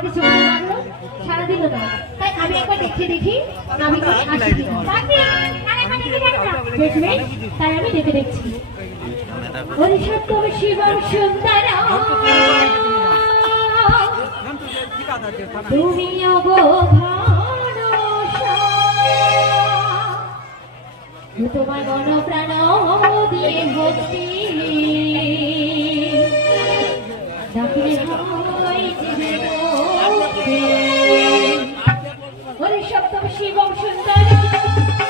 কাল চোখে লাগল সারাদিনও দাও তাই আমি একবার দেখে দেখি, আমি মানে কি দেখবে দেখবে, তাই আমি দেখে দেখছি। হরিষত্তম শিবম সুন্দর। তুমি তোমার গণ প্রাণ দিয়ে ভক্তি ডাকিলে হরিষত্তম শিবম সুন্দর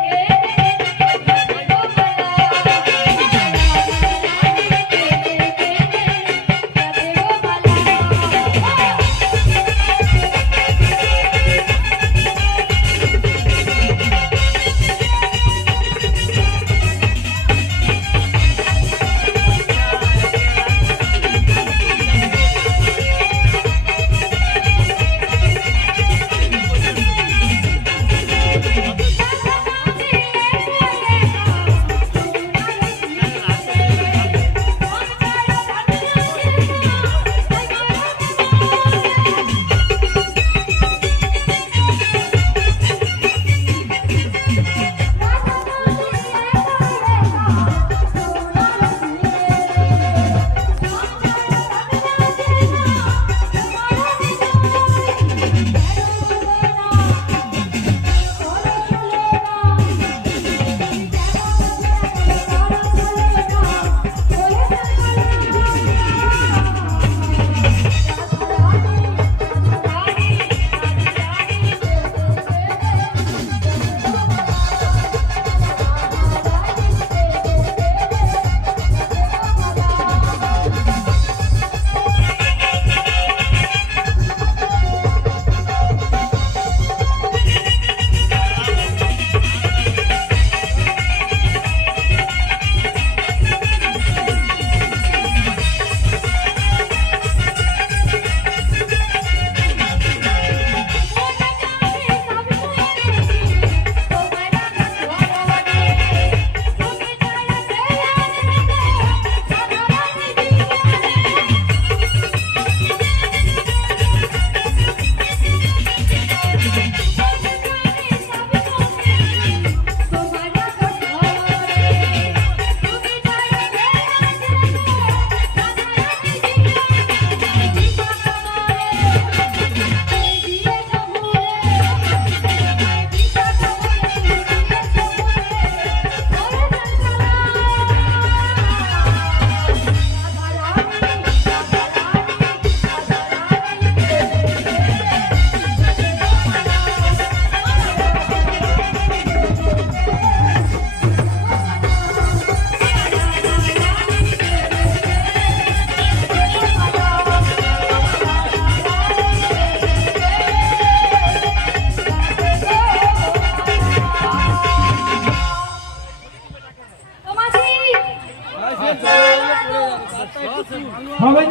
আমি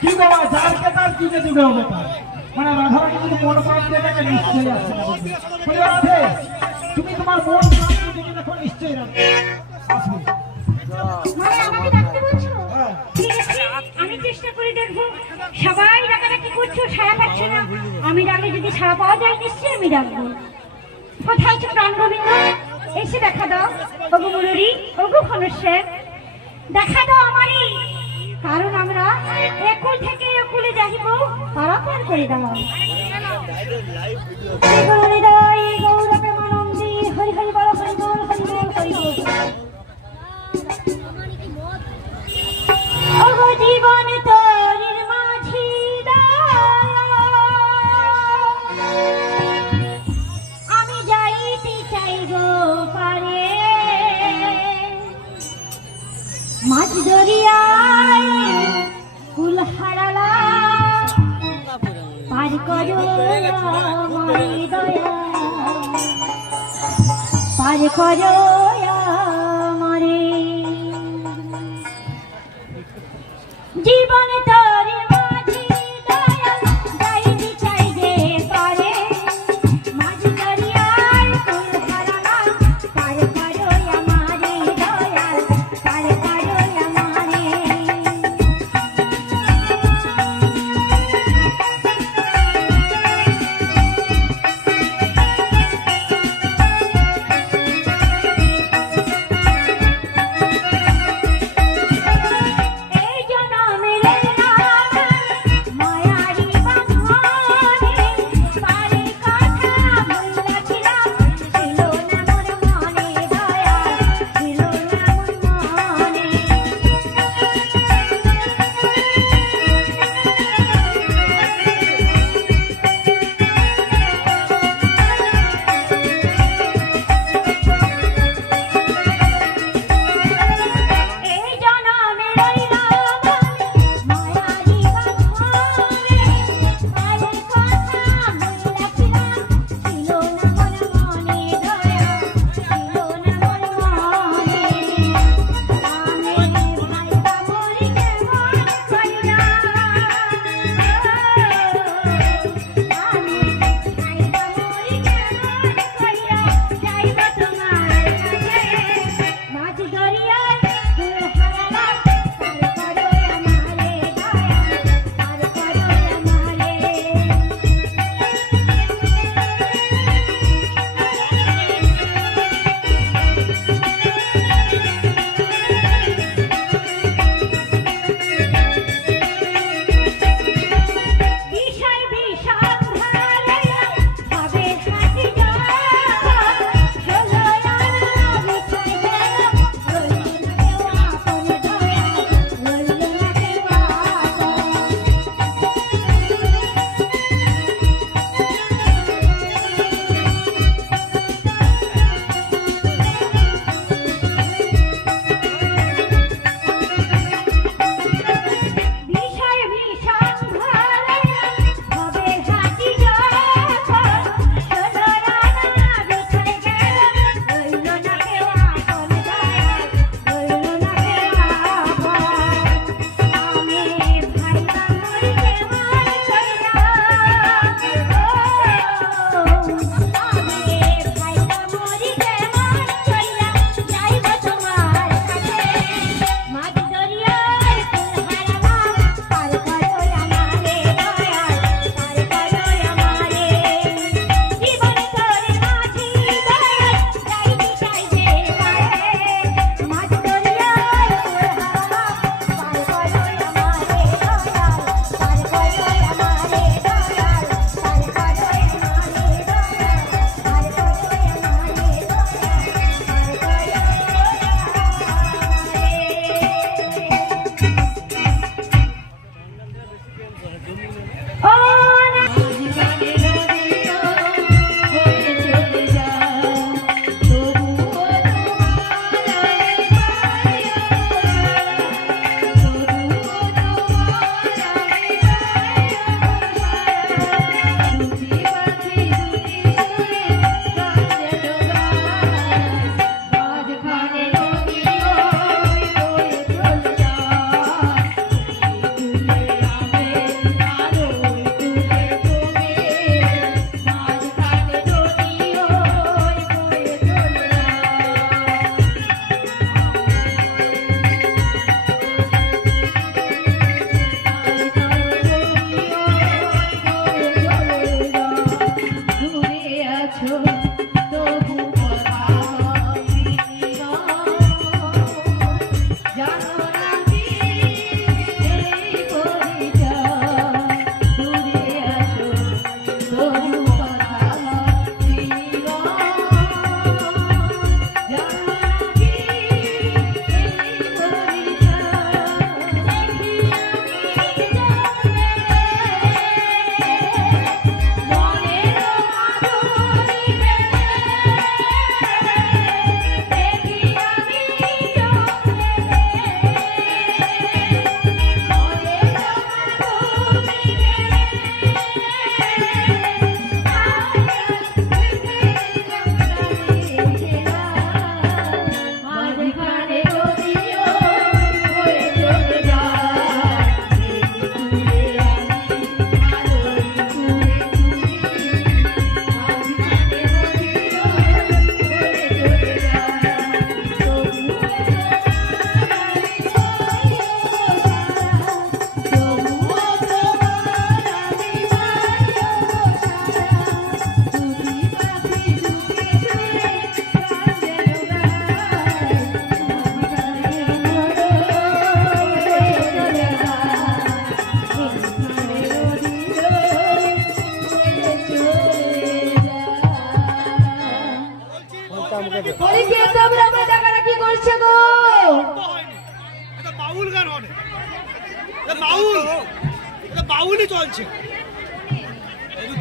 কি যারকে তার কিনে দিবে হবে মানে রাধারানী যদি মন প্রাণ দিয়ে থাকে নিশ্চয়ই আসবে? তুমি তোমার মন প্রাণ দেখো নিশ্চয়ই আমি সবাই করছ না। আমি যদি সারা পাওয়া যায়, নিশ্চয়ই আমি ডাকবো কোথায় প্রাণ গোবিন্দ? এসে দেখা দাও ওগো মুরুরি ওগো ঘনশ্যাম। দেখা দাও আমারই কারণ আমরা একুল থেকে একুলে যাইব, পারাপার করে দাও। গৌরবে মানন্দী, হরি হরি বল, হরি জীবন পার করো আমারে জীবন তোর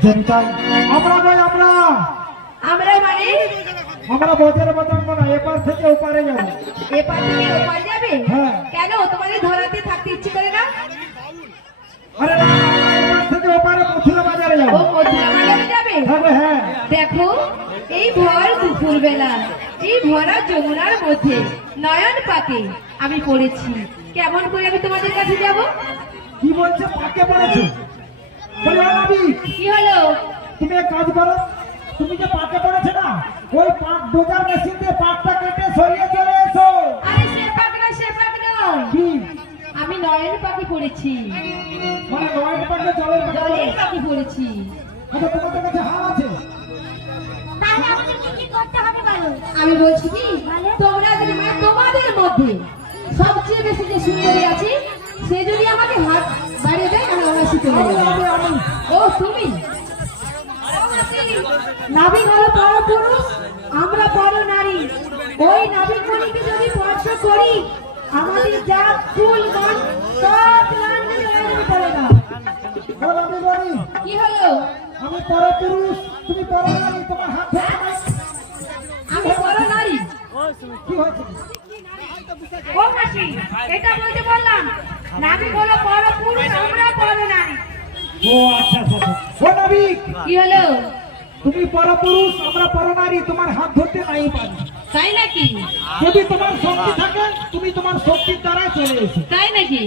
জনতাই আমরা নয় আমরা। আমরা মানে? আমরা বজের বদঙ্গ না এপার থেকে ওপারে যাব। এপার থেকে ওপার যাবে? হ্যাঁ। কেন? তোমাদের ধরাতে থাকতে ইচ্ছে করে না? আরে না আমরা এপার থেকে ওপারে মথুরা বাজারে ও যাব? মথুরা বাজারে যাবে হ্যাঁ। দেখো এই ভর দুপুর বেলা এই ভরা যমুনার মধ্যে নয়ন পাকে আমি পড়েছি। কেমন করে আমি তোমাদের কাছে যাব? কি বলছে? পাকে পড়েছো? বলে ও নবী কি হলো? তুমি এক কাজ করো তুমি যে পাকে পড়েছো না ওই পাক ডোজার মেশিন দিয়ে পাকটা কেটে সরিয়ে চলে এসো। আরে সে পাক না সে পাক নয়। কি? আমি নয়ন পাখি পড়েছি। মানে নয় পাকে জলের জলের পাখি পড়েছি। আচ্ছা তোমাদের কাছে হাল আছে। তাহলে আমাদের কি কি করতে হবে বলো? আমি বলছি কি তোমরা যদি মানে তোমাদের মধ্যে সবচেয়ে বেশি যে সুন্দরী আছে তুমি? নাবিক হলো পর পুরুষ আমরা পর নারী। ওই নাবিক মণিকে যদি স্পর্শ করি আমাদের যা ফুল মন সব লান্ডে নবী বলি কি হলো? আমি পর পুরুষ তুমি পর নারী তোমার হাত আমার- আমি পর নারী। কি হয়েছে? ও মাসি এটা বলতে বললাম নাবিক হলো পর পুরুষ আমরা পর নারী। ও আচ্ছা আচ্ছা আচ্ছা। ও কি হলো? তুমি পরপুরুষ আমরা পর নারী তোমার হাত ধরতে নাই পারি। তাই নাকি? যদি তোমার শক্তি থাকে তুমি তোমার শক্তির দ্বারা চলে এসো। তাই নাকি?